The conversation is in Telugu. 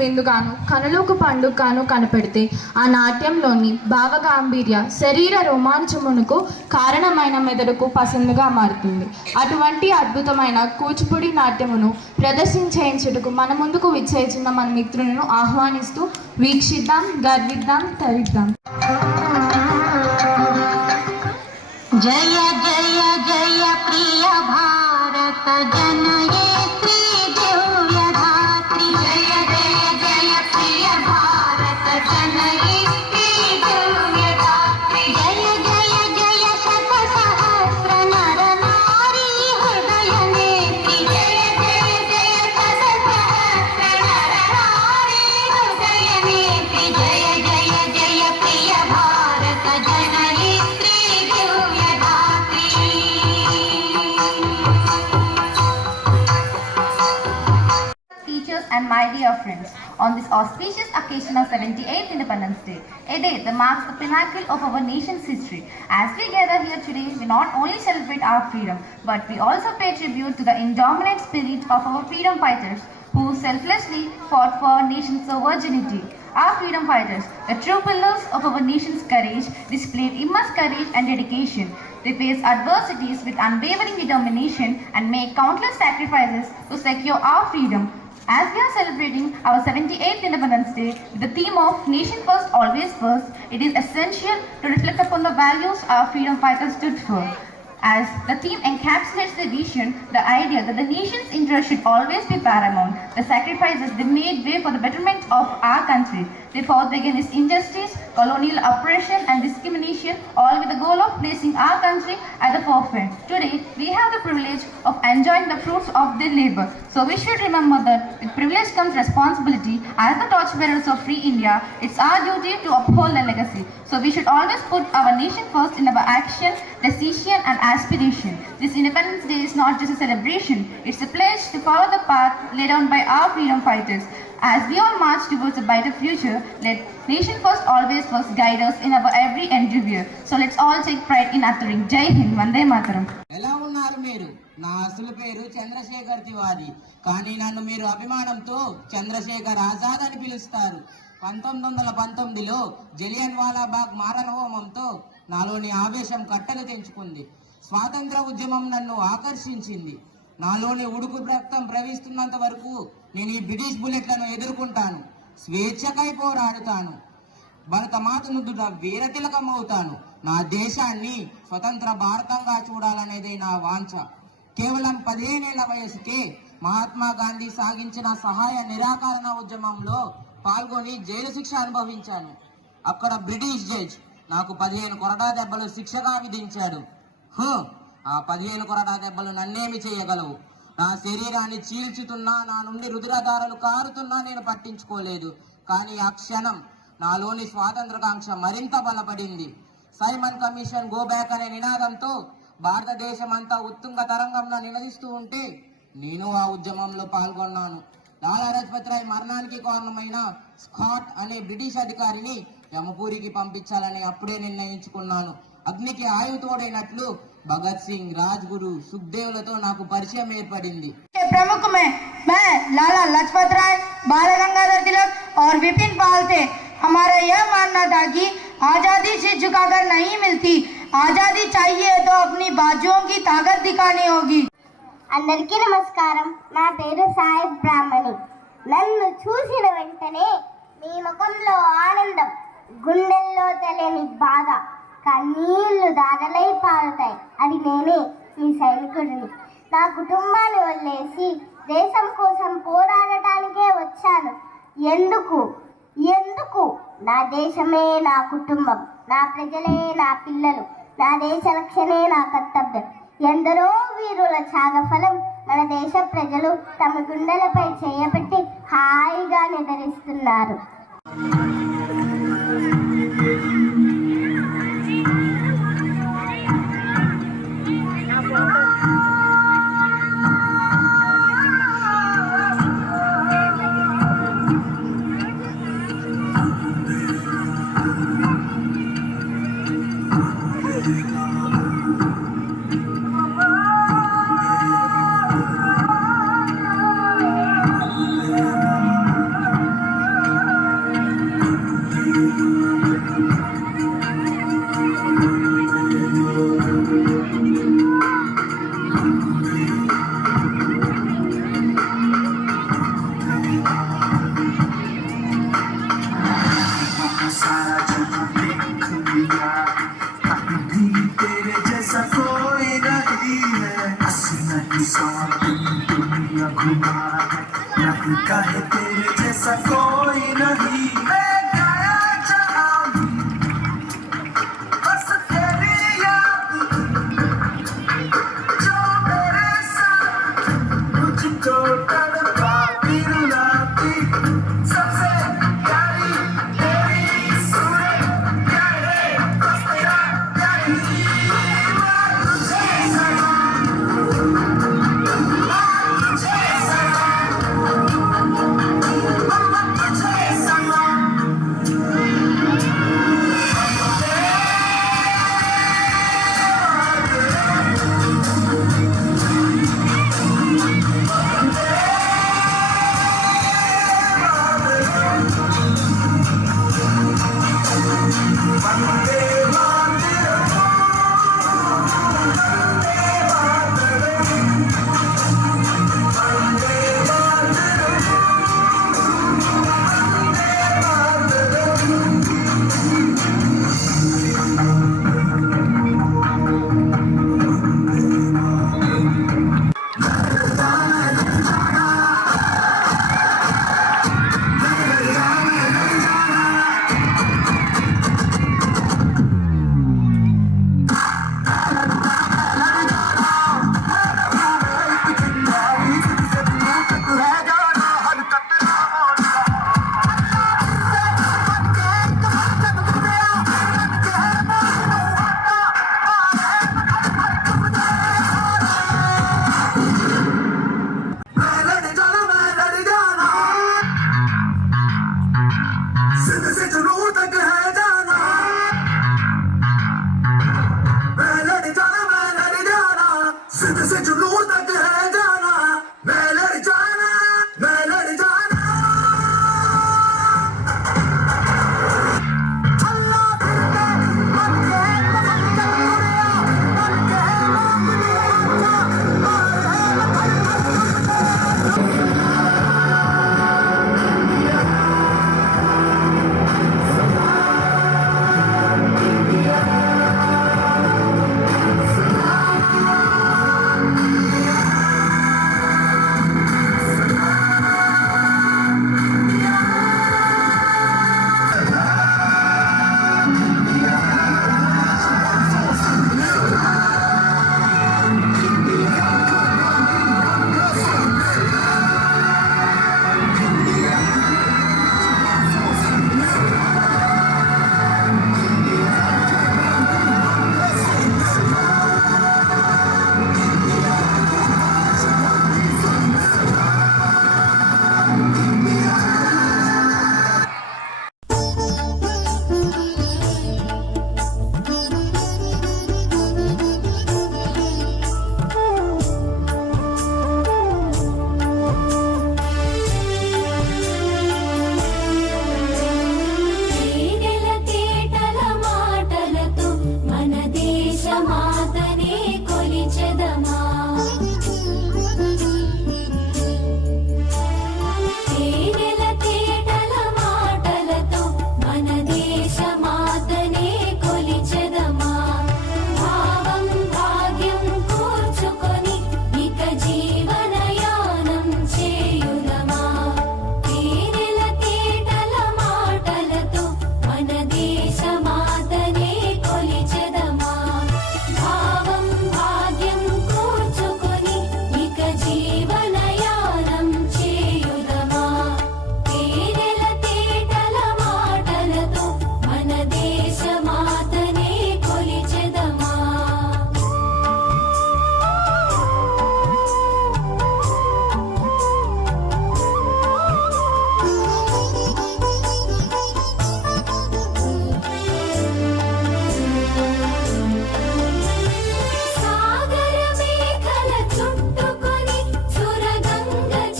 విందుగాను కనులకు పండుగాను కనపెడితే ఆ నాట్యంలోని భావగాంభీర్య శరీర రోమాంచమునకు కారణమైన మెదడుకు పసందుగా మారుతుంది. అటువంటి అద్భుతమైన కూచిపూడి నాట్యమును ప్రదర్శించేంచుటకు మన ముందుకు విచ్చేసిన మన మిత్రులను ఆహ్వానిస్తూ వీక్షిద్దాం, గర్విద్దాం, తరిద్దాం. జయ జయ జయ ప్రియ భారత జనయేత్రి దివ్యధాత్రి. జయ జయ జయ ప్రియ భారత జనయేత్రి దివ్యధాత్రి. జయ జయ జయ శత సహస్ర నర నారీ హృదయ నేత్రి. జయ జయ జయ శత సహస్ర నర నారీ హృదయ నేత్రి. జయ జయ జయ ప్రియ భారత జనయేత్రి and my dear friends, on this auspicious occasion of 78th Independence Day, a day that marks the pinnacle of our nation's history. As we gather here today, we not only celebrate our freedom, but we also pay tribute to the indomitable spirit of our freedom fighters who selflessly fought for our nation's sovereignty. Our freedom fighters, the true pillars of our nation's courage, displayed immense courage and dedication. They face adversities with unwavering determination and make countless sacrifices to secure our freedom. As we are celebrating our 78th Independence Day with the theme of Nation First, Always First, it is essential to reflect upon the values our freedom fighters stood for. As the theme encapsulates the vision, the idea that the nation's interest should always be paramount, the sacrifices they made way for the betterment of our country. They fought against injustice, colonial oppression and discrimination, all with the goal of placing our country at the forefront. Today, we have the privilege of enjoying the fruits of their labor. So we should remember that with privilege comes responsibility. As the torchbearers of free India, it's our duty to uphold the legacy. So we should always put our nation first in our action, decision and aspiration. This Independence Day is not just a celebration, it's a pledge to follow the path laid down by our freedom fighters. As we all march towards a brighter future, let Nation First, Always First guide us in our every endeavor. So let's all take pride in uttering Jai Hind, Vande Mataram. ఎలా ఉన్నారు మీరు? నా అసలు పేరు చంద్రశేఖర్ తివారీ, కానీ నన్ను మీరు అభిమానంతో చంద్రశేఖర్ ఆజాద్ అని పిలుస్తారు. 1919లో జలియన్ వాలా బాగ్ మారణ హోమంతో నాలోని ఆవేశం కట్టలు తెంచుకుంది. స్వాతంత్ర ఉద్యమం నన్ను ఆకర్షించింది. నాలోని ఉడుకు రక్తం ప్రవహిస్తున్నంత వరకు నేను ఈ బ్రిటిష్ బుల్లెట్లను ఎదుర్కొంటాను, స్వేచ్ఛకై పోరాడుతాను, భరత మాత నుదుట వీరతిలకం అవుతాను. నా దేశాన్ని స్వతంత్ర భారతంగా చూడాలనేదే నా వాంఛ. కేవలం 15 ఏళ్ల వయసుకే మహాత్మా గాంధీ సాగించిన సహాయ నిరాకరణ ఉద్యమంలో పాల్గొని జైలు శిక్ష అనుభవించాను. అక్కడ బ్రిటిష్ జడ్జ్ నాకు 15 కొరడా దెబ్బలు శిక్షగా విధించాడు. ఆ 15 కొరడా దెబ్బలు నన్నేమి చేయగలవు? నా శరీరాన్ని చీల్చుతున్నా, నా నుండి రుధిరధారలు కారుతున్నా నేను పట్టించుకోలేదు. కానీ ఆ క్షణం నాలోని స్వాతంత్రకాంక్ష మరింత బలపడింది. సైమన్ కమిషన్ గో బ్యాక్ అనే నినాదంతో భారతదేశం అంతా ఉత్తుంగ తరంగంలో నినదిస్తూ ఉంటే నేను ఆ ఉద్యమంలో పాల్గొన్నాను. లాలా లజపత్ రాయ్ మరణానికి కారణమైన స్కాట్ అనే బ్రిటిష్ అధికారిని యమపూరికి పంపించాలని అప్పుడే నిర్ణయించుకున్నాను. అగ్నికి ఆయువు తోడైనట్లు భగత్ సింగ్, రాజ్గురు, సుఖ్దేవ్లతో నాకు పరిచయం ఏర్పడింది. प्रमुख में मैं लाला लाजपत राय, बाल गंगाधर तिलक और विपिन पाल थे. हमारा यह मानना था कि आजादी से झुकाकर नहीं मिलती, आजादी चाहिए तो अपनी बाजुओं की ताकत दिखानी होगी. అందరికీ నమస్కారం. నా పేరు సాయి బ్రాహ్మణి. నన్ను చూసిన వెంటనే మీ ముఖంలో ఆనందం, గుండెల్లో తెలియని బాధ, కన్నీళ్లు దారలై పారుతాయి. అది నేనే, మీ సైనికుడిని. నా కుటుంబాన్ని వదిలేసి దేశం కోసం పోరాడటానికే వచ్చాను. ఎందుకు? నా దేశమే నా కుటుంబం, నా ప్రజలే నా పిల్లలు, నా దేశ రక్షణే నా కర్తవ్యం. ఎందరో వీరుల త్యాగఫలం మన దేశ ప్రజలు తమ గుండెలపై చేయబెట్టి హాయిగా నిద్రిస్తున్నారు. सारी दुनिया घुमा है, नहीं कहे तेरे जैसा कोई नहीं। मैं गया जहाँ भी बस तेरी याद, जो मेरे साथ मुझको